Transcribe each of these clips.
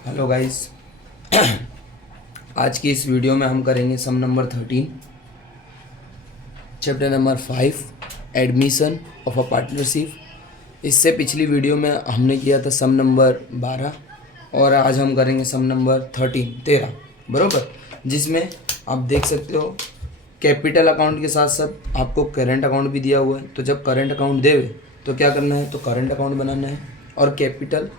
Hello guys. आज की इस वीडियो में हम करेंगे sum number 13 chapter number 5 admission of a partnership. इससे पिछली वीडियो में हमने किया था सम नंबर 12 और आज हम करेंगे सम नंबर 13 बराबर, जिसमें आप देख सकते हो कैपिटल अकाउंट के साथ साथ आपको करेंट अकाउंट भी दिया हुआ है। तो जब करेंट अकाउंट देवे तो क्या करना है, तो करेंट अकाउंट बनाना है और कैपिटल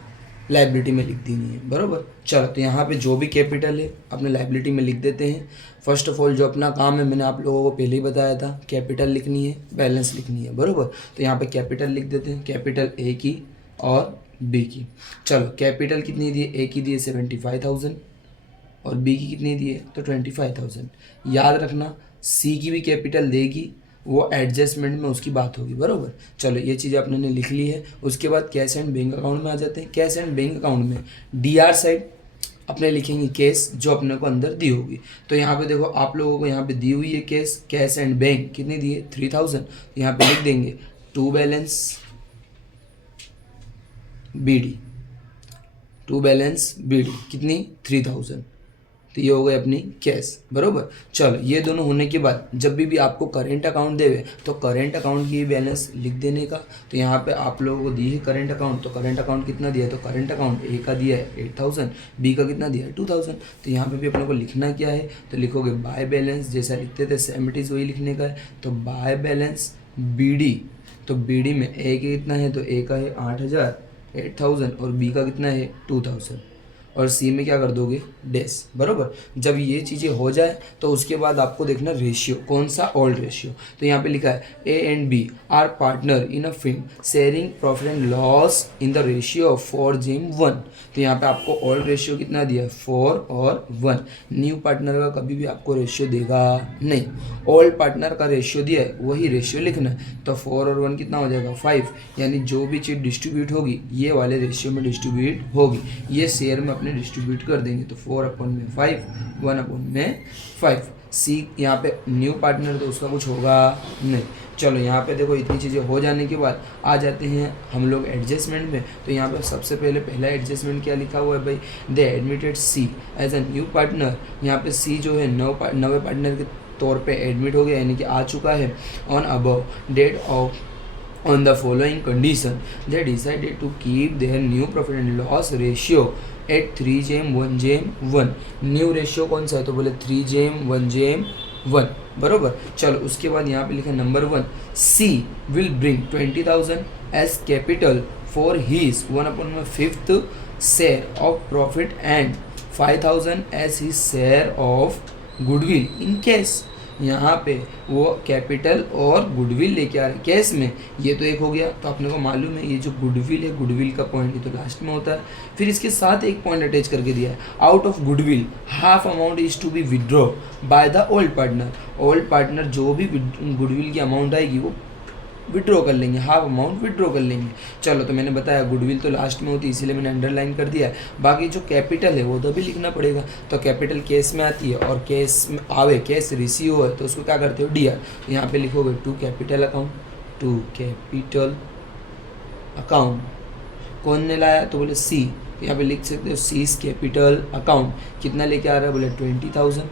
लाइबिलिटी में लिख देनी है बराबर। चलो तो यहाँ पे जो भी कैपिटल है अपने लाइबिलिटी में लिख देते हैं। फर्स्ट ऑफ ऑल जो अपना काम है मैंने आप लोगों को पहले ही बताया था, कैपिटल लिखनी है, बैलेंस लिखनी है बराबर। तो यहाँ पे कैपिटल लिख देते हैं, कैपिटल ए की और बी की। चलो कैपिटल कितनी दी है, ए की दी है 75,000 और बी की कितनी दी है तो 25,000। याद रखना सी की भी कैपिटल देगी, वो एडजस्टमेंट में उसकी बात होगी बराबर। चलो ये चीज़ आपने ने लिख ली है। उसके बाद कैश एंड बैंक अकाउंट में आ जाते हैं। कैश एंड बैंक अकाउंट में डीआर साइड अपने लिखेंगे केस जो अपने को अंदर दी होगी। तो यहाँ पे देखो आप लोगों को यहाँ पे दी हुई है केस, कैश एंड बैंक कितनी दी है 3,000। यहाँ पे लिख देंगे to balance B D, to balance B D कितनी 3,000। तो ये हो गई अपनी कैश बरोबर। चलो ये दोनों होने के बाद जब भी आपको करेंट अकाउंट देवे तो करेंट अकाउंट की बैलेंस लिख देने का। तो यहाँ पे आप लोगों को दी है करेंट अकाउंट, तो करेंट अकाउंट कितना दिया है, तो करेंट अकाउंट ए का दिया है 8,000, बी का कितना दिया है 2,000। तो यहाँ पे भी अपने को लिखना क्या है, तो लिखोगे बाय बैलेंस, जैसा लिखते थे सेम इट इज़ वही लिखने का है। तो बाय बैलेंस बी डी, तो बी डी में ए का कितना है, तो ए का है 8,000 8,000 और बी का कितना है 2,000 और सी में क्या कर दोगे डैश बराबर। जब ये चीज़ें हो जाए तो उसके बाद आपको देखना रेशियो कौन सा, ओल्ड रेशियो। तो यहाँ पे लिखा है A and B are partner in a firm sharing profit and loss in the ratio of 4:1। तो यहाँ पे आपको ओल्ड रेशियो कितना दिया है 4 और 1। न्यू पार्टनर का कभी भी आपको रेशियो देगा नहीं, ओल्ड पार्टनर का रेशियो दिया है वही रेशियो लिखना है। तो 4 और 1 कितना हो जाएगा 5, यानी जो भी चीज़ डिस्ट्रीब्यूट होगी ये वाले रेशियो में डिस्ट्रीब्यूट होगी, ये शेयर में अपने डिस्ट्रीब्यूट कर देंगे। तो 4/5, 1/5। सी यहाँ पे न्यू पार्टनर तो उसका कुछ होगा नहीं। चलो यहाँ पे देखो इतनी चीज़ें हो जाने के बाद आ जाते हैं हम लोग एडजस्टमेंट में। तो यहाँ पे सबसे पहले पहला एडजस्टमेंट क्या लिखा हुआ है भाई, they admitted C as a new partner. यहाँ पे सी जो है नवे पार्टनर के तौर पे एडमिट हो गया, यानी कि आ चुका है। On above date of on the following condition they decided to keep their new profit and loss ratio at 3:1:1। New ratio कौन सा है, तो बोले 3:1:1 बरोबर। चलो उसके बाद यहाँ पे लिखा number 1, she will bring 20,000 as capital for his 1/5 share of profit and 5,000 as his share of goodwill in cash. यहाँ पे वो कैपिटल और गुडविल लेके आ रहे हैं कैश में। ये तो एक हो गया। तो अपने को मालूम है ये जो गुडविल है, गुडविल का पॉइंट ये तो लास्ट में होता है। फिर इसके साथ एक पॉइंट अटैच करके दिया है, out of goodwill half amount is to be withdraw by the old partner. Old partner जो भी गुडविल की अमाउंट आएगी वो विड्रॉ कर लेंगे, हाफ अमाउंट विड्रॉ कर लेंगे। चलो तो मैंने बताया गुडविल तो लास्ट में होती है इसीलिए मैंने अंडरलाइन कर दिया है। बाकी जो कैपिटल है वो तो भी लिखना पड़ेगा। तो कैपिटल केस में आती है और केस में आवे कैश रिसीव हो तो उसको क्या करते हो डीआर। यहाँ पे लिखोगे to capital account, to capital account कौन ने लाया, तो बोले सी। यहाँ पे लिख सकते हो सीज कैपिटल अकाउंट कितना लेके आ रहा है, बोले 20,000।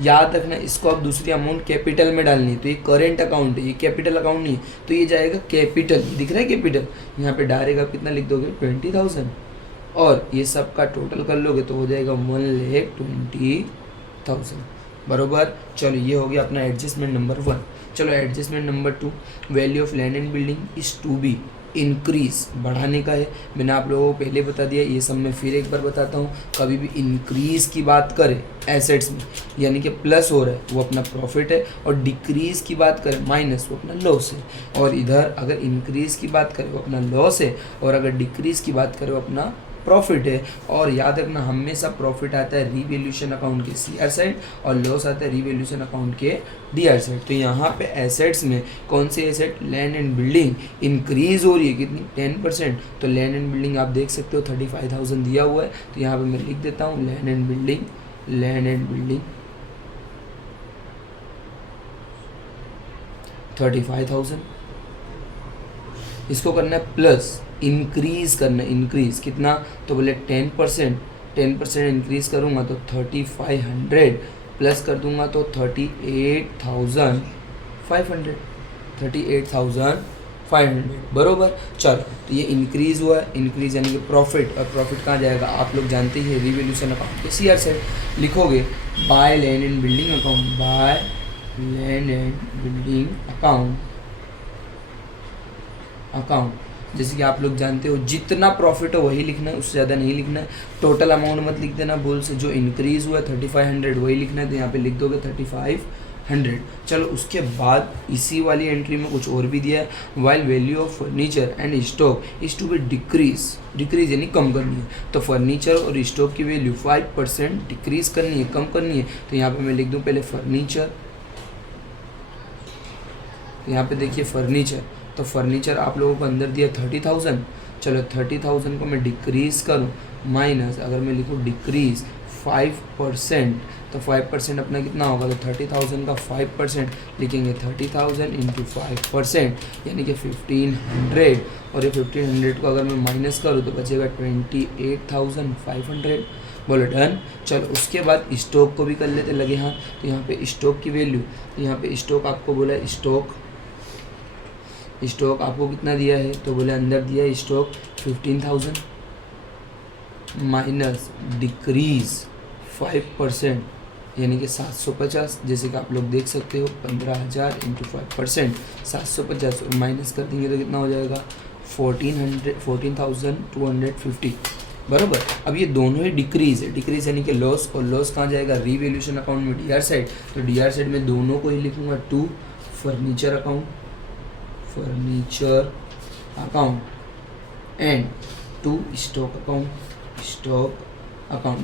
याद रखना इसको अब दूसरी अमाउंट कैपिटल में डालनी है। तो ये करेंट अकाउंट है, ये कैपिटल अकाउंट नहीं है, तो ये जाएगा कैपिटल। दिख रहा है कैपिटल, यहाँ पे डायरेक्ट आप कितना लिख दोगे 20,000 और ये सब का टोटल कर लोगे तो हो जाएगा 1,20,000 बरोबर। चलो ये हो गया अपना एडजस्टमेंट नंबर 1। चलो adjustment number 2, value of land and building is to be increase, बढ़ाने का है। मैंने आप लोगों को पहले बता दिया, ये सब मैं फिर एक बार बताता हूँ। कभी भी इंक्रीज की बात करें एसेट्स में यानी कि प्लस हो रहा है वो अपना प्रॉफिट है, और डिक्रीज की बात करें माइनस वो अपना लॉस है। और इधर अगर इंक्रीज की बात करें वो अपना लॉस है, और अगर डिक्रीज की बात करें वो अपना प्रॉफिट है। और याद रखना हमेशा प्रॉफिट आता है रीवैल्यूएशन अकाउंट के सीआर साइड और लॉस आता है रीवैल्यूएशन अकाउंट के डीआर साइड। तो यहाँ पे एसेट्स में कौन से asset, land and building increase हो रही है कितनी 10%। तो लैंड एंड बिल्डिंग आप देख सकते हो 35,000 दिया हुआ है। तो यहाँ पे मैं लिख देता हूँ लैंड एंड बिल्डिंग 35,000। इसको करना है प्लस, इंक्रीज़ करना है, इंक्रीज़ कितना, तो बोले 10%, 10% इंक्रीज़ करूँगा तो 3500 प्लस कर दूंगा तो 38,500, 38,500 बरोबर। चलो तो ये इंक्रीज़ हुआ है, इंक्रीज़ यानी कि प्रॉफिट, और प्रॉफिट कहाँ जाएगा आप लोग जानते ही, रिवैल्यूएशन अकाउंट के सीआर साइड लिखोगे, by land and building account, by land and building account. जैसे कि आप लोग जानते हो जितना प्रॉफिट हो वही लिखना है, उससे ज़्यादा नहीं लिखना है। टोटल अमाउंट मत लिख देना भूल से, जो इंक्रीज़ हुआ है 3500 वही लिखना है, तो यहाँ पे लिख दोगे 3500। चलो उसके बाद इसी वाली एंट्री में कुछ और भी दिया है, while value of furniture and stock is to be decrease यानी कम करनी है। तो फर्नीचर और स्टॉक की वैल्यू 5% डिक्रीज करनी है, कम करनी है। तो यहाँ पे मैं लिख दूँ पहले फर्नीचर, तो यहाँ पे देखिए फर्नीचर, तो फर्नीचर आप लोगों को अंदर दिया 30,000। चलो 30,000 को मैं डिक्रीज़ करूँ, माइनस अगर मैं लिखूँ डिक्रीज़ 5%, तो 5% अपना कितना होगा, तो 30,000 का 5% लिखेंगे, 30,000 इंटू 5% यानी कि 1500, और ये 1500 को अगर मैं माइनस करूँ तो बचेगा 28,500। बोलो डन। चलो उसके बाद स्टॉक को भी कर लेते लगे हाथ। तो यहाँ पे स्टॉक की वैल्यू, तो यहाँ पे स्टॉक आपको बोला स्टॉक आपको कितना दिया है, तो बोले अंदर दिया है स्टॉक 15,000 माइनस डिक्रीज 5% यानी कि 750। जैसे कि आप लोग देख सकते हो 15,000 इंटू 5% 750, और माइनस कर देंगे तो कितना हो जाएगा 14,250 बराबर। अब ये दोनों ही डिक्रीज है, डिक्रीज यानी कि लॉस, और लॉस कहाँ जाएगा रिवैल्यूएशन अकाउंट में, डीआर साइड। तो डीआर साइड में दोनों को ही लिखूंगा, to furniture account and to stock account.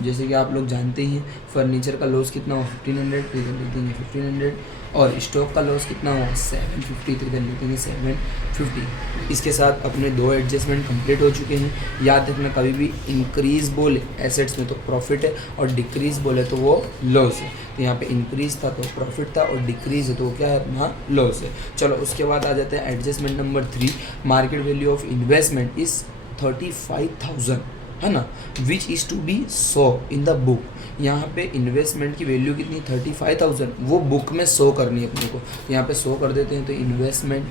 जैसे कि आप लोग जानते ही हैं फर्नीचर का लॉस कितना हुआ 1500, तो इधर लिख देंगे 1500, और स्टॉक का लॉस कितना हुआ 750, तो इधर लिख देंगे 750। इसके साथ अपने दो एडजस्टमेंट कंप्लीट हो चुके हैं। याद रखना कभी भी इंक्रीज बोले एसेट्स में तो प्रॉफिट है, और डिक्रीज बोले तो वो लॉस है। तो यहाँ पे इंक्रीज था तो प्रॉफिट था, और डिक्रीज है तो वो क्या है अपना लॉस है। चलो उसके बाद आ जाते हैं adjustment number 3, market value of investment is 35,000 है ना, which is to be show in the book. यहाँ पे इन्वेस्टमेंट की वैल्यू कितनी 35,000, वो बुक में शो करनी है अपने को। यहाँ पे शो कर देते हैं, तो इन्वेस्टमेंट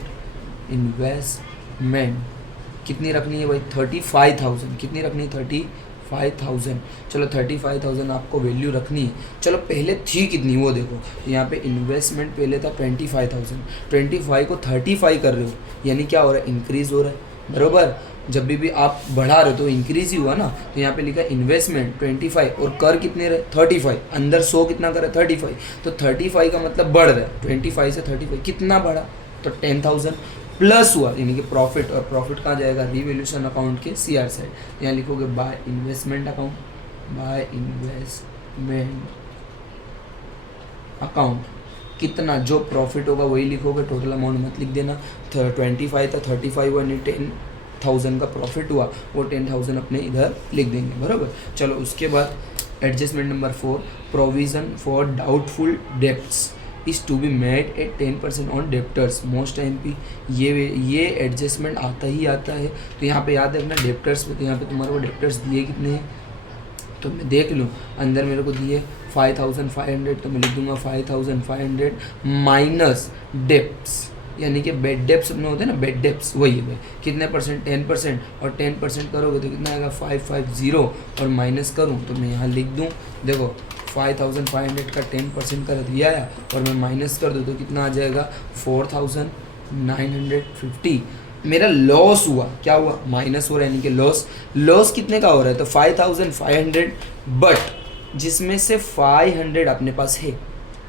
कितनी रखनी है भाई 35,000, कितनी रखनी है 35,000। चलो 35,000 आपको वैल्यू रखनी है। चलो पहले थी कितनी वो देखो, यहाँ पे इन्वेस्टमेंट पहले था 25,000, 25 को 35 कर रहे हो यानी क्या हो रहा है इंक्रीज हो रहा है बरोबर। जब भी आप बढ़ा रहे हो तो इंक्रीज ही हुआ ना। तो यहाँ पे लिखा इन्वेस्टमेंट 25 और कर कितने रहे 35, अंदर 100 कितना कर रहा है 35, तो 35 का मतलब बढ़ रहा है, 25 से 35 कितना बढ़ा तो 10,000 प्लस हुआ यानी कि प्रॉफिट, और प्रॉफिट कहाँ जाएगा रिवैल्यूएशन अकाउंट के सीआर साइड। यहाँ लिखोगे बाय इन्वेस्टमेंट अकाउंट कितना जो प्रॉफिट होगा वही लिखोगे, टोटल अमाउंट मत लिख देना। 25 था 35 हुआ नहीं 10,000 का प्रॉफिट हुआ, वो 10,000 अपने इधर लिख देंगे बराबर। चलो उसके बाद adjustment number 4, provision for doubtful debts is to be made at 10% on debtors most time पे। ये एडजस्टमेंट आता ही आता है। तो यहाँ पे याद रखना डेप्टर्स पे, तो यहाँ पे तुम्हारे को डेप्टर्स दिए कितने हैं तो मैं देख लूँ, अंदर मेरे को दिए 5,500, तो मैं लिख दूंगा 5,500 माइनस डेप्ट्स यानी कि बेड डेप्स अपने होते हैं ना, बेड डेप्स वही है भाई कितने परसेंट 10%, और 10% करोगे तो कितना आएगा 550, और माइनस करूँ तो मैं यहाँ लिख दूँ देखो 5,500 का 10% कर दिया है, और मैं माइनस कर दूँ तो कितना आ जाएगा 4,950। मेरा लॉस हुआ, क्या हुआ माइनस हो रहा है यानी कि लॉस कितने का हो रहा है तो 5,500, बट जिसमें से 500 अपने पास है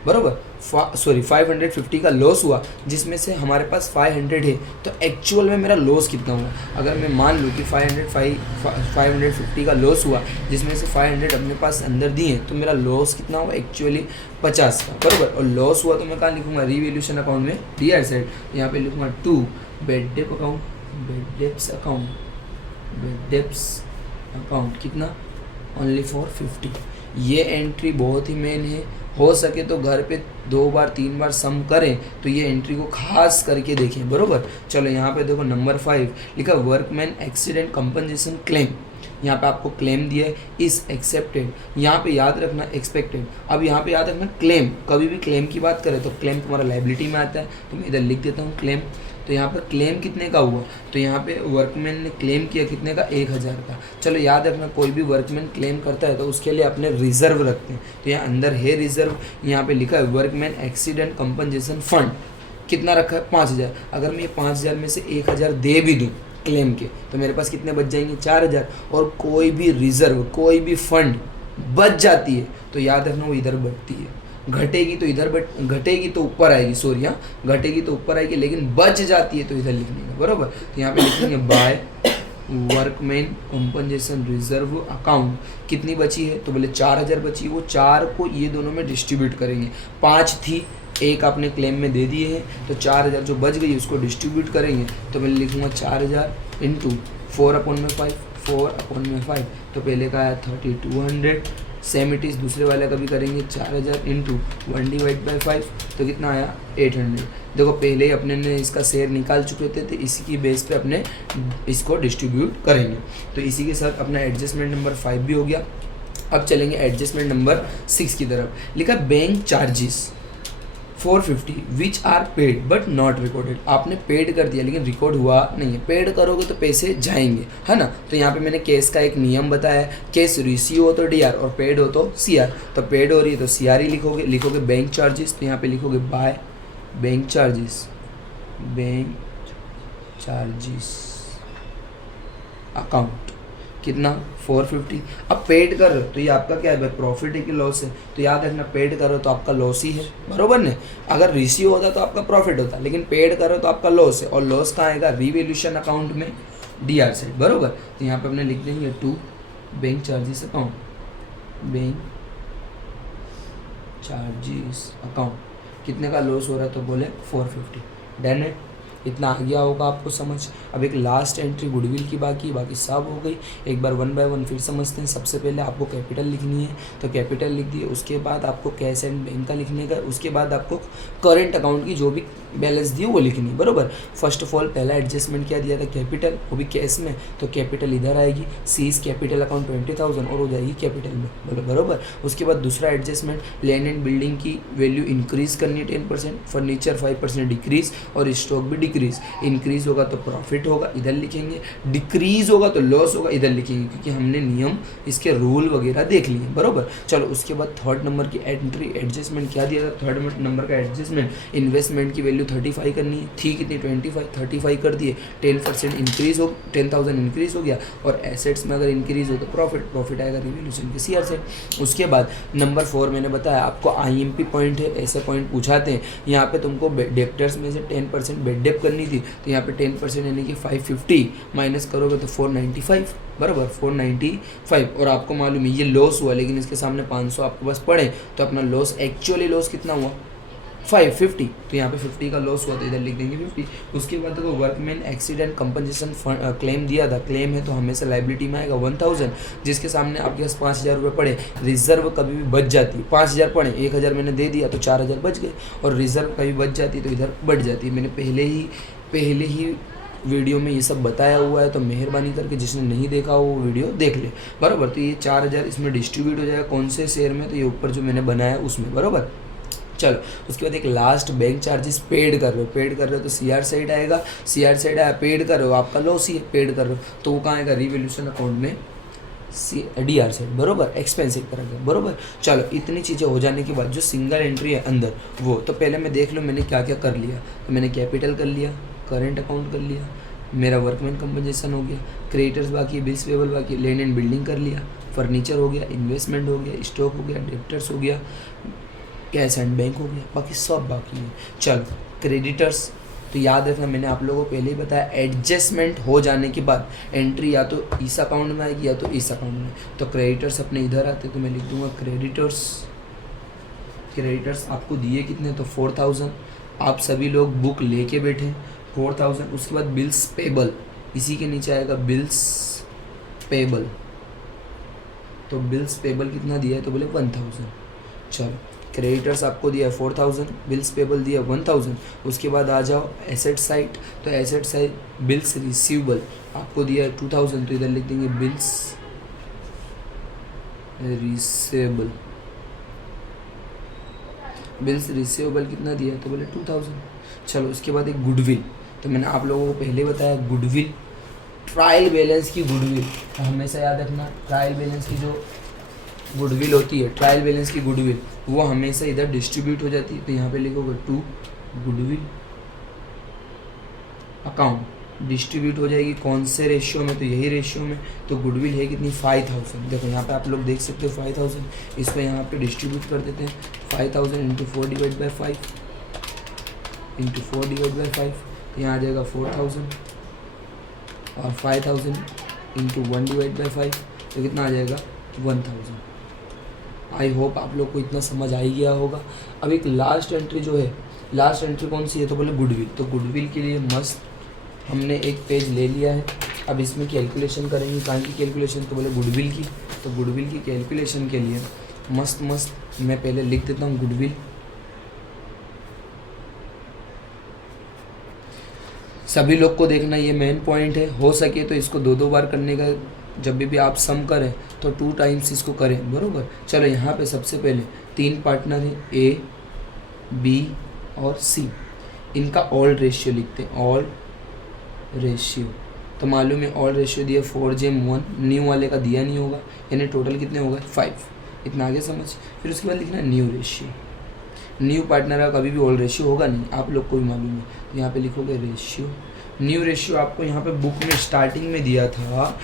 बरोबर, 550 का लॉस हुआ जिसमें से हमारे पास 500 है। तो एक्चुअल में मेरा लॉस कितना हुआ, अगर मैं मान लूँ कि 550 का लॉस हुआ जिसमें से 500 अपने पास अंदर दिए, तो मेरा लॉस कितना हुआ एक्चुअली 50 का बरोबर। और लॉस हुआ तो मैं कहाँ लिखूँगा रिवैल्यूएशन अकाउंट में डीआर साइड, यहाँ पे लिखूँगा 2 बेड डेप्स अकाउंट कितना ओनली फॉर 50। ये एंट्री बहुत ही मेन है, हो सके तो घर पे 2 बार 3 बार सम करें तो ये एंट्री को खास करके देखें, बरोबर। चलो यहाँ पे देखो नंबर 5 लिखा वर्कमैन एक्सीडेंट कंपनसेशन क्लेम। यहाँ पे आपको क्लेम दिया है, इज एक्सेप्टेड। यहाँ पे याद रखना एक्सपेक्टेड। अब यहाँ पे याद रखना क्लेम, कभी भी क्लेम की बात करें तो क्लेम तुम्हारा लाइबिलिटी में आता है, तो मैं इधर लिख देता हूँ क्लेम। तो यहाँ पर क्लेम कितने का हुआ, तो यहाँ पे वर्कमैन ने क्लेम किया कितने का, 1000 का। चलो याद रखना कोई भी वर्कमैन क्लेम करता है तो उसके लिए अपने रिजर्व रखते हैं, तो यहाँ अंदर है रिजर्व। यहाँ पे लिखा है वर्कमैन एक्सीडेंट कंपनसेशन फंड, कितना रखा है, 5000। अगर मैं ये 5000 में से 1000 दे भी दूँ क्लेम के तो मेरे पास कितने बच जाएंगे, 4000। और कोई भी रिजर्व, कोई भी फंड बच जाती है तो याद रखना वो इधर बढ़ती है, घटेगी तो इधर घटेगी तो ऊपर आएगी, सॉरी हाँ, घटेगी तो ऊपर आएगी, लेकिन बच जाती है तो इधर लिखने का, बरोबर। तो यहाँ पे लिखेंगे by workman compensation reserve account, कितनी बची है, तो बोले 4000 बची। वो 4 को ये दोनों में डिस्ट्रीब्यूट करेंगे, 5 थी, एक आपने क्लेम में दे दिए हैं, तो 4000 जो बच गई उसको डिस्ट्रीब्यूट करेंगे। तो मैं लिखूँगा 4000 इंटू 4/5, 4/5, तो पहले का आया 3200। सेम इट इज़ दूसरे वाले का भी करेंगे, 4000 इंटू 1/5, तो कितना आया, 800। देखो पहले ही अपने ने इसका शेयर निकाल चुके थे, तो इसी की बेस पे अपने इसको डिस्ट्रीब्यूट करेंगे। तो इसी के साथ अपना एडजस्टमेंट नंबर 5 भी हो गया। अब चलेंगे एडजस्टमेंट नंबर 6 की तरफ। लिखा bank charges 450 which are paid but not recorded. आपने पेड कर दिया लेकिन रिकॉर्ड हुआ नहीं है, पेड करोगे तो पैसे जाएंगे, है ना। तो यहाँ पे मैंने केस का एक नियम बताया, केस रिसीव हो तो डीआर और पेड हो तो सीआर। तो पेड हो रही है तो सीआर ही लिखोगे बैंक चार्जेस, तो यहाँ पे लिखोगे by bank charges, bank charges account, कितना 450। अब पेड कर रहे हो तो ये आपका क्या है, प्रॉफिट है कि लॉस है, तो याद रखना पेड कर रहे हो तो आपका लॉस ही है, बरोबर ने। अगर रिसीव होता तो आपका प्रॉफिट होता, लेकिन पेड कर रहे हो तो आपका लॉस है, और लॉस कहाँ आएगा, रिवैल्यूएशन अकाउंट में, डीआर साइड, बरोबर। तो यहाँ पे अपने लिख देंगे to bank charges account, bank charges account, कितने का लॉस हो रहा है, तो बोले 450। डन है, इतना आ गया होगा आपको समझ। अब एक लास्ट एंट्री गुडविल की बाकी सब हो गई। एक बार 1 बाय 1 फिर समझते हैं। सबसे पहले आपको कैपिटल लिखनी है, तो कैपिटल लिख दिए। उसके बाद आपको कैश एंड बैंक का लिखने का, उसके बाद आपको करंट अकाउंट की जो भी बैलेंस दिए वो लिखनी है, बरोबर। फर्स्ट ऑफ ऑल पहला एडजस्टमेंट क्या दिया था, कैपिटल, वो भी कैश में, तो कैपिटल इधर आएगी, सीज कैपिटल अकाउंट 20,000 और हो जाएगी कैपिटल में, बोलो बरोबर। उसके बाद दूसरा एडजस्टमेंट लैंड एंड बिल्डिंग की वैल्यू इंक्रीज करनी है 10%, फर्नीचर 5% डिक्रीज और स्टॉक भी डिक्रीज। इंक्रीज होगा तो प्रॉफिट होगा, इधर लिखेंगे, डिक्रीज होगा तो लॉस होगा, इधर लिखेंगे, क्योंकि हमने नियम इसके रूल वगैरह देख लिए, बरोबर। चलो उसके बाद थर्ड नंबर की एंट्री एडजस्टमेंट क्या दिया था, थर्ड नंबर का एडजस्टमेंट इन्वेस्टमेंट की वैल्यू 35 करनी है, थी कितनी 25, 35 कर दिए, 10% इंक्रीज हो, 10,000 इंक्रीज हो गया, और एसेट्स में अगर इंक्रीज हो तो प्रॉफिट आएगा रिवैल्यूएशन के सीआर से। उसके बाद नंबर 4 मैंने बताया आपको आईएमपी पॉइंट है, ऐसे पॉइंट पूछाते हैं। यहाँ पे तुमको डेप्टर्स में से 10% बेड डेप करनी थी, तो यहाँ पे 10% यानी कि 550 माइनस करोगे तो 495, बराबर 495। और आपको मालूम है ये लॉस हुआ, लेकिन इसके सामने 500 आपके पास पड़े, तो अपना लॉस एक्चुअली लॉस कितना हुआ 550, तो यहाँ पे 50 का लॉस हुआ तो इधर लिख देंगे 50। उसके बाद देखो वर्कमैन एक्सीडेंट कंपनसेशन क्लेम दिया था, क्लेम है तो हमेशा लाइबिलिटी में आएगा 1000, जिसके सामने आपके पास 5000 रुपये पड़े। रिजर्व कभी भी बच जाती है, 5000 पड़े, 1000 मैंने दे दिया तो 4000 बच गए, और रिजर्व कभी बच जाती है तो इधर बढ़ जाती है। मैंने पहले ही वीडियो में ये सब बताया हुआ है, तो मेहरबानी करके जिसने नहीं देखा हो वो वीडियो देख ले, बराबर। तो ये 4000 इसमें डिस्ट्रीब्यूट हो जाएगा कौन से शेयर में, तो ये ऊपर जो मैंने बनाया उसमें, बराबर। चलो उसके बाद एक लास्ट बैंक चार्जेस पेड कर रहे हो तो सीआर साइड आएगा, सीआर साइड आया, पेड कर रहे हो आपका लॉस ही है, पेड कर रहे हो तो वो कहाँ आएगा रिवैल्यूएशन अकाउंट में, डीआर साइड, बरोबर, एक्सपेंस साइड करेंगे, बरोबर। चलो इतनी चीज़ें हो जाने के बाद जो सिंगल एंट्री है अंदर वो, तो पहले मैं देख लूँ मैंने क्या क्या कर लिया। तो मैंने कैपिटल कर लिया, करेंट अकाउंट कर लिया, मेरा वर्कमैन कंपनसेशन हो गया, क्रेडिटर्स बाकी, बिल्स पेबल बाकी, लैंड एंड बिल्डिंग कर लिया, फर्नीचर हो गया, इन्वेस्टमेंट हो गया, स्टॉक हो गया, डेप्टर्स हो गया, कैश एंड बैंक हो गया, बाकी सब बाकी है। चलो क्रेडिटर्स, तो याद रखना मैंने आप लोगों को पहले ही बताया एडजस्टमेंट हो जाने के बाद एंट्री या तो इस अकाउंट में आएगी या तो इस अकाउंट में। तो क्रेडिटर्स अपने इधर आते तो मैं लिख दूंगा क्रेडिटर्स आपको दिए कितने, तो 4000, आप सभी लोग बुक लेके बैठे 4000। उसके बाद बिल्स पेबल, इसी के नीचे आएगा बिल्स पेबल, तो बिल्स पेबल कितना दिया है, तो बोले 1000। चलो क्रेडिटर्स आपको दिया है 4000, बिल्स पेबल दिया 1000। उसके बाद आ जाओ एसेट साइड, तो एसेट साइड बिल्स रिसीवेबल आपको दिया है 2000, तो इधर लिख देंगे बिल्स रिसीवेबल। बिल्स रिसीवेबल कितना दिया है, तो बोले 2000। चलो उसके बाद एक गुडविल, तो मैंने आप लोगों को पहले बताया गुडविल, ट्रायल बैलेंस की गुडविल हमेशा याद रखना। ट्रायल बैलेंस की जो गुडविल होती है, ट्रायल बैलेंस की गुडविल वो हमेशा इधर डिस्ट्रीब्यूट हो जाती है, तो यहाँ पे लिखोगे टू गुडविल अकाउंट, डिस्ट्रीब्यूट हो जाएगी कौन से रेशियो में, तो यही रेशियो में। तो गुडविल है कितनी 5000। देखो यहाँ पे आप लोग देख सकते हो 5000, इसको यहाँ पे डिस्ट्रीब्यूट कर देते हैं 5000 into 4 divide by 5 into 4 divide by 5, तो यहाँ आ जाएगा 4000 और 5000 इंटू 1 डिवाइड बाई 5, तो कितना आ जाएगा 1000। आई होप आप लोग को इतना समझ आ ही गया होगा। अब एक लास्ट एंट्री जो है, लास्ट एंट्री कौन सी है, तो बोले गुडविल। तो गुडविल के लिए मस्त हमने एक पेज ले लिया है। अब इसमें कैलकुलेशन करेंगे, कहाँ की कैलकुलेशन, तो बोले गुडविल की। तो गुडविल की कैलकुलेशन के लिए मस्त मैं पहले लिख देता हूँ गुडविल। सभी लोग को देखना, ये मेन पॉइंट है। हो सके तो इसको 2-2 बार करने का, जब भी आप सम करें तो 2 टाइम्स इसको करें, बरोबर। चलो यहाँ पे सबसे पहले 3 पार्टनर हैं ए, बी और सी, इनका ऑल रेशियो लिखते हैं, ऑल रेशियो। तो मालूम है ऑल रेशियो दिया 4:1, न्यू वाले का दिया नहीं होगा, यानी टोटल कितने होगा 5। इतना आगे समझ। फिर उसके बाद लिखना न्यू रेशियो। न्यू पार्टनर का कभी भी ऑल रेशियो होगा नहीं, आप लोग को भी मालूम है। तो यहाँ पे लिखोगे रेशियो, न्यू रेशियो आपको यहाँ पे बुक में स्टार्टिंग में दिया था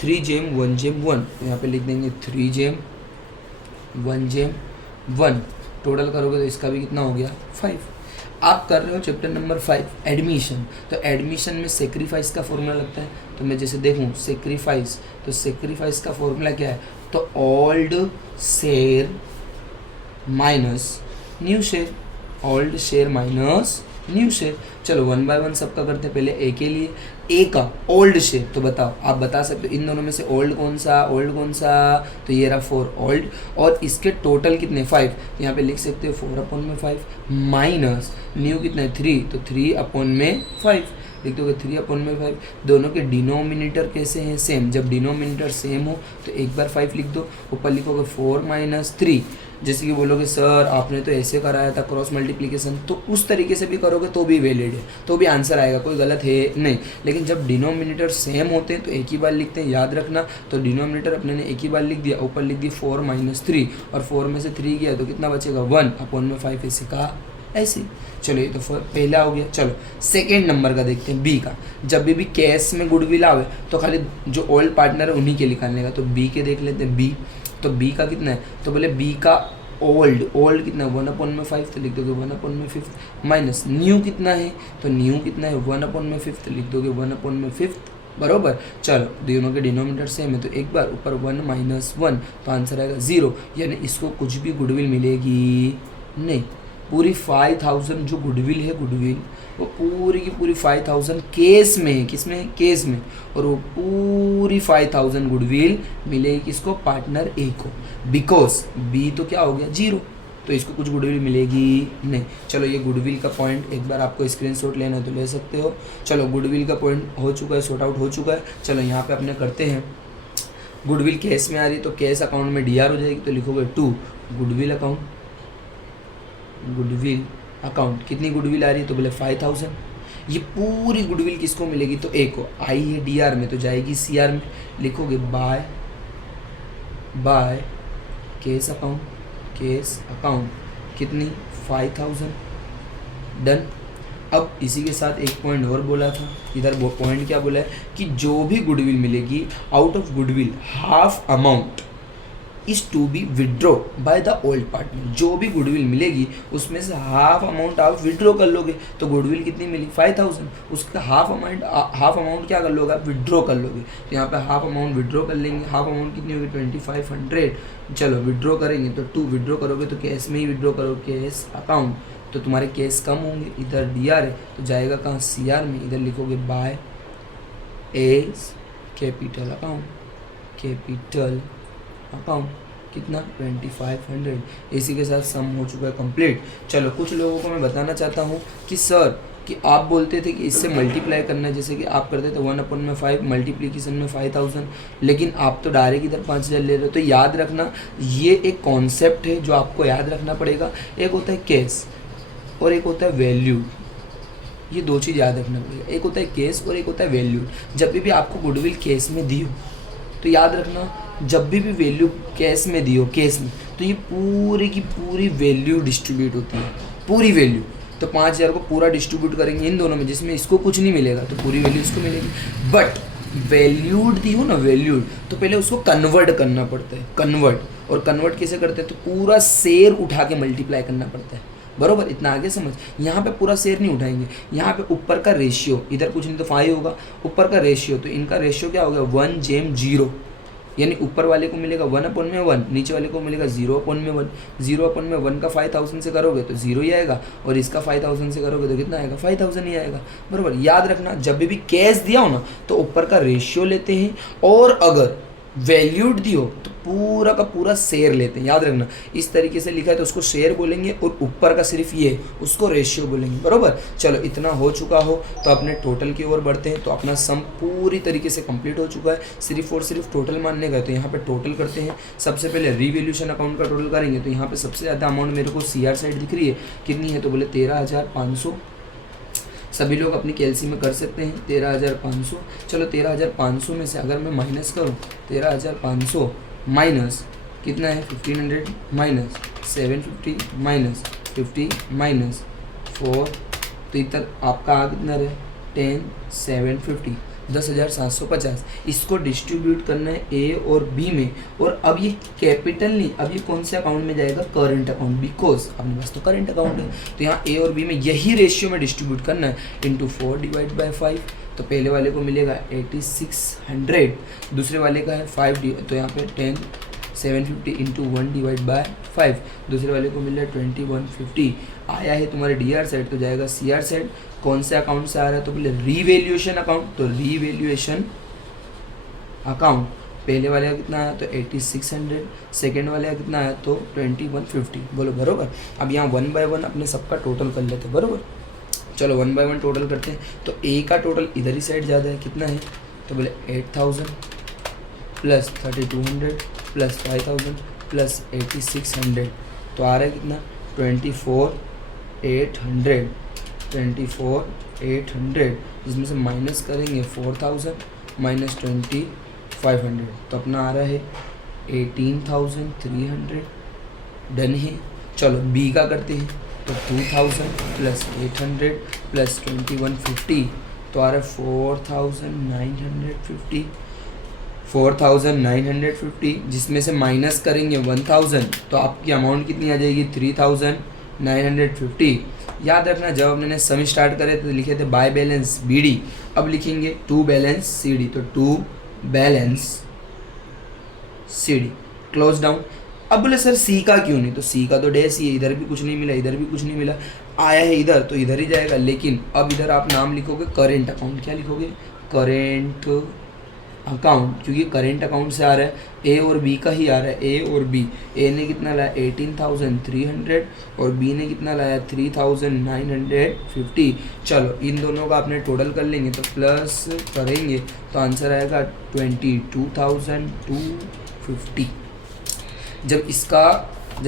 3:1:1, तो यहाँ पे लिख देंगे 3:1:1। टोटल करोगे तो इसका भी कितना हो गया 5। आप कर रहे हो चैप्टर नंबर 5 एडमिशन, तो एडमिशन में सेक्रीफाइस का फॉर्मूला लगता है। तो मैं जैसे देखूँ सेक्रीफाइस, तो सेक्रीफाइस का फॉर्मूला क्या है, तो old share minus new share, old share minus new share. चलो 1 बाय 1 सबका करते हैं। पहले ए के लिए, ए का ओल्ड शेयर, तो बताओ, आप बता सकते हो इन दोनों में से ओल्ड कौन सा, ओल्ड कौन सा, तो ये रहा 4 ओल्ड, और इसके टोटल कितने 5, तो यहाँ पे लिख सकते हो 4/5 माइनस न्यू कितना है 3, तो 3/5 लिख दोगे 3/5। दोनों के डिनोमिनेटर कैसे हैं, सेम। जब डिनोमिनेटर सेम हो तो एक बार 5 लिख दो, ऊपर लिखोगे 4 - 3। जैसे कि बोलोगे सर आपने तो ऐसे कराया था क्रॉस मल्टीप्लिकेशन, तो उस तरीके से भी करोगे तो भी वैलिड है, तो भी आंसर आएगा, कोई गलत है नहीं। लेकिन जब डिनोमिनेटर सेम होते हैं तो एक ही बार लिखते हैं, याद रखना। तो डिनोमिनेटर अपने ने एक ही बार लिख दिया, ऊपर लिख दिया 4 - 3, और 4 में से 3 गया तो कितना बचेगा 1/5, ऐसे कहा ऐसे। चलो ये तो पहला हो गया। चलो सेकेंड नंबर का देखते हैं, बी का। जब भी कैश में गुडविल आवे तो खाली जो ओल्ड पार्टनर है उन्हीं के निकालने का। तो बी के देख लेते हैं, बी। तो बी का कितना है, तो बोले बी का ओल्ड कितना है 1/5, तो लिख दोगे 1/5 माइनस न्यू कितना है, तो न्यू कितना है 1/5, तो लिख दोगे 1/5, बरोबर। चलो दोनों के डिनोमिनेटर सेम है तो एक बार ऊपर 1 - 1, तो आंसर आएगा 0, यानी इसको कुछ भी गुडविल मिलेगी नहीं। पूरी 5000 जो गुडविल है, गुडविल वो पूरी की पूरी 5000 केस में है, किस में है, केस में। और वो पूरी 5000 गुडविल मिलेगी किसको, पार्टनर ए को, बिकॉज बी तो क्या हो गया 0, तो इसको कुछ गुडविल मिलेगी नहीं। चलो ये गुडविल का पॉइंट एक बार आपको स्क्रीनशॉट लेना है तो ले सकते हो। चलो गुडविल का पॉइंट हो चुका है, सॉर्ट आउट हो चुका है। चलो यहाँ पे अपने करते हैं, गुडविल कैश में आ रही है तो कैश अकाउंट में डीआर हो जाएगी, तो लिखोगे 2 गुडविल अकाउंट, गुडविल अकाउंट। कितनी गुडविल आ रही है, तो बोले 5000। ये पूरी गुडविल किसको मिलेगी, तो ए को। आई है डीआर में तो जाएगी सीआर में, लिखोगे बाय केस अकाउंट कितनी 5000, डन। अब इसी के साथ एक पॉइंट और बोला था, इधर वो पॉइंट क्या बोला है कि जो भी गुडविल मिलेगी out of goodwill half amount is to be withdraw by the old partner. जो भी गुडविल मिलेगी उसमें से हाफ अमाउंट आप विड्रॉ कर लोगे। तो गुडविल कितनी मिली 5000, उसका हाफ अमाउंट क्या कर लोगे आप, विड्रॉ कर लोगे। तो यहाँ पे हाफ अमाउंट विड्रॉ कर लेंगे। हाफ अमाउंट कितनी होगी 2500। चलो विड्रॉ करेंगे तो 2 विड्रॉ करोगे तो कैश में ही विड्रॉ करो, कैश अकाउंट। तो तुम्हारे कैश कम होंगे, इधर डीआर है तो जाएगा कहाँ सीआर में, इधर लिखोगे by A's capital account, capital account, कितना 2500। इसी के साथ सम हो चुका है कंप्लीट। चलो कुछ लोगों को मैं बताना चाहता हूँ कि सर कि आप बोलते थे कि इससे मल्टीप्लाई करना है, जैसे कि आप करते थे 1/5 मल्टीप्लीकेशन में 5000, लेकिन आप तो डायरेक्ट इधर 5000 ले रहे हो। तो याद रखना ये एक कॉन्सेप्ट है जो आपको याद रखना पड़ेगा। एक होता है कैश और एक होता है वैल्यू, ये दो चीज़ याद रखना पड़ेगा। एक होता है कैश और एक होता है वैल्यू। जब भी आपको गुडविल कैश में दी हो तो याद रखना, जब भी वैल्यू कैश में दी हो, कैश में, तो ये पूरी की पूरी वैल्यू डिस्ट्रीब्यूट होती है, पूरी वैल्यू। तो 5000 को पूरा डिस्ट्रीब्यूट करेंगे इन दोनों में, जिसमें इसको कुछ नहीं मिलेगा तो पूरी वैल्यू इसको मिलेगी। बट वैल्यूड दी हो ना, वैल्यूड, तो पहले उसको कन्वर्ट करना पड़ता है, कन्वर्ट। और कन्वर्ट कैसे करते हैं, तो पूरा शेयर उठा के मल्टीप्लाई करना पड़ता है, बरोबर। इतना आगे समझ। यहाँ पे पूरा शेयर नहीं उठाएंगे, यहाँ पे ऊपर का रेशियो, इधर कुछ नहीं तो 5 होगा, ऊपर का रेशियो, तो इनका रेशियो क्या होगा 1:0, यानी ऊपर वाले को मिलेगा 1/1, नीचे वाले को मिलेगा 0/1। 0/1 का 5000 से करोगे तो 0 ही आएगा, और इसका 5000 से करोगे तो कितना आएगा 5000 ही आएगा, बरोबर। याद रखना जब भी कैश दिया हो ना तो ऊपर का रेशियो लेते हैं, और अगर वैल्यूड दी हो तो पूरा का पूरा शेयर लेते हैं। याद रखना इस तरीके से लिखा है तो उसको शेयर बोलेंगे, और ऊपर का सिर्फ ये उसको रेशियो बोलेंगे, बरोबर। चलो इतना हो चुका हो तो अपने टोटल की ओर बढ़ते हैं। तो अपना सम पूरी तरीके से कंप्लीट हो चुका है, सिर्फ और सिर्फ टोटल मानने गए। तो यहाँ पे टोटल करते हैं। सबसे पहले रिवैल्यूएशन अकाउंट का टोटल करेंगे, तो यहाँ पे सबसे ज़्यादा अमाउंट मेरे को CR साइड दिख रही है, कितनी है, तो बोले 13,500। सभी लोग अपनी कैलसी में कर सकते हैं 13,500। चलो 13,500 में से अगर मैं माइनस करूँ, 13,500 माइनस कितना है 1500 माइनस 750 माइनस 50 माइनस 4, तो इधर आपका आ कितना रहे 10,750, 10,750। इसको डिस्ट्रीब्यूट करना है A और B में। और अब ये कैपिटल नहीं, अब ये कौन से अकाउंट में जाएगा, करंट अकाउंट, बिकॉज अपने पास तो करंट अकाउंट है। तो यहाँ A और B में यही रेशियो में डिस्ट्रीब्यूट करना है, इंटू 4/5। तो पहले वाले को मिलेगा 8600, दूसरे वाले का है 5, तो यहाँ पे 10,750 इंटू 1/5, दूसरे वाले को मिल रहा है 2150। आया है तुम्हारे DR साइड तो जाएगा CR साइड। कौन से अकाउंट से आ रहा है, तो बोले रिवैल्यूएशन अकाउंट। तो रिवैल्यूएशन अकाउंट पहले वाले का कितना आया, तो 8600, सेकेंड वाले का कितना आया, तो 2150, बोलो बरोबर। अब यहाँ 1 बाय 1 अपने सबका टोटल कर लेते हैं, बरोबर। चलो 1 बाय 1 टोटल करते हैं। तो A का टोटल इधर ही साइड ज़्यादा है, कितना है, तो बोले 8000 प्लस 3200 प्लस 5000 प्लस 8600, तो आ रहा है कितना 24,800, 24,800, जिसमें से माइनस करेंगे 4000 माइनस 2500, तो अपना आ रहा है 18,300। डन है। चलो B का करते हैं, तो 2000 प्लस 800 प्लस 2150, तो आ रहा है 4,950, 4,950, जिसमें से माइनस करेंगे 1000, तो आपकी अमाउंट कितनी आ जाएगी 3,950। याद रखना जब हमने सम स्टार्ट करे तो लिखे थे बाय बैलेंस BD, अब लिखेंगे टू बैलेंस CD, तो to balance CD close down. अब बोले सर C का क्यों नहीं, तो C का तो डैश ही है, इधर भी कुछ नहीं मिला, इधर भी कुछ नहीं मिला, आया है इधर तो इधर ही जाएगा। लेकिन अब इधर आप नाम लिखोगे करेंट अकाउंट, क्या लिखोगे करेंट अकाउंट, क्योंकि करेंट अकाउंट से आ रहा है A और B का ही आ रहा है, A और B। A ने कितना लाया 18,300 और B ने कितना लाया 3,950। चलो इन दोनों का आपने टोटल कर लेंगे तो प्लस करेंगे तो आंसर आएगा 22,250। जब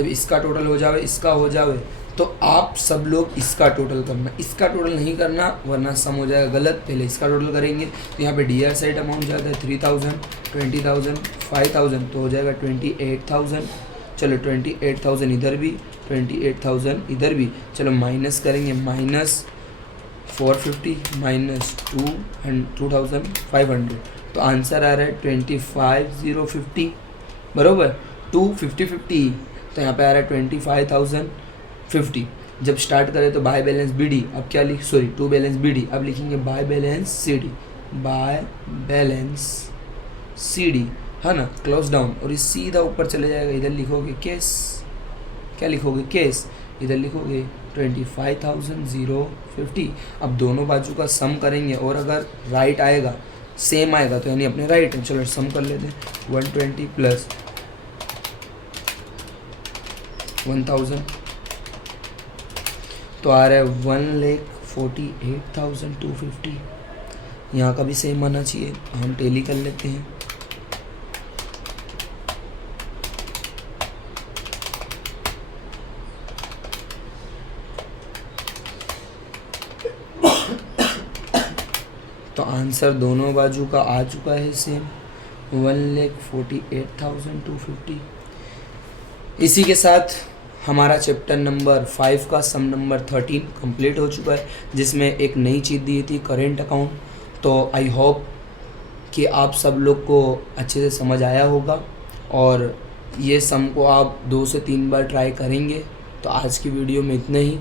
इसका टोटल हो जावे, इसका हो जावे, तो आप सब लोग इसका टोटल करना, इसका टोटल नहीं करना वरना सम हो जाएगा गलत। पहले इसका टोटल करेंगे तो यहाँ पे DR साइड अमाउंट जाता है 3,000, 20,000, 5,000, तो हो जाएगा 28,000। चलो 28,000 इधर भी, 28,000 इधर भी। चलो माइनस करेंगे, माइनस 450 माइनस 2,500, तो आंसर आ रहा है 25,050, बरोबर। 250, तो यहाँ पे आ रहा है 25,050। जब स्टार्ट करें तो बाय बैलेंस BD, अब क्या लिख, सॉरी टू बैलेंस BD, अब लिखेंगे by balance CD, by balance CD, है ना, क्लोज डाउन। और ये सीधा ऊपर चले जाएगा, इधर लिखोगे केस, क्या लिखोगे केस, इधर लिखोगे 25,050। अब दोनों बाजू का सम करेंगे और अगर राइट आएगा सेम आएगा तो यानी अपने राइट है। चलो सम कर लेते हैं 120 प्लस 1000, तो आ रहा है 1,48,250। यहाँ का भी सेम आना चाहिए, हम टेली कर लेते हैं। तो आंसर दोनों बाजू का आ चुका है सेम, 1,48,250। इसी के साथ हमारा चैप्टर नंबर 5 का सम नंबर 13 कंप्लीट हो चुका है, जिसमें एक नई चीज़ दी थी करेंट अकाउंट। तो आई होप कि आप सब लोग को अच्छे से समझ आया होगा और ये सम को आप 2 से 3 बार ट्राई करेंगे। तो आज की वीडियो में इतना ही।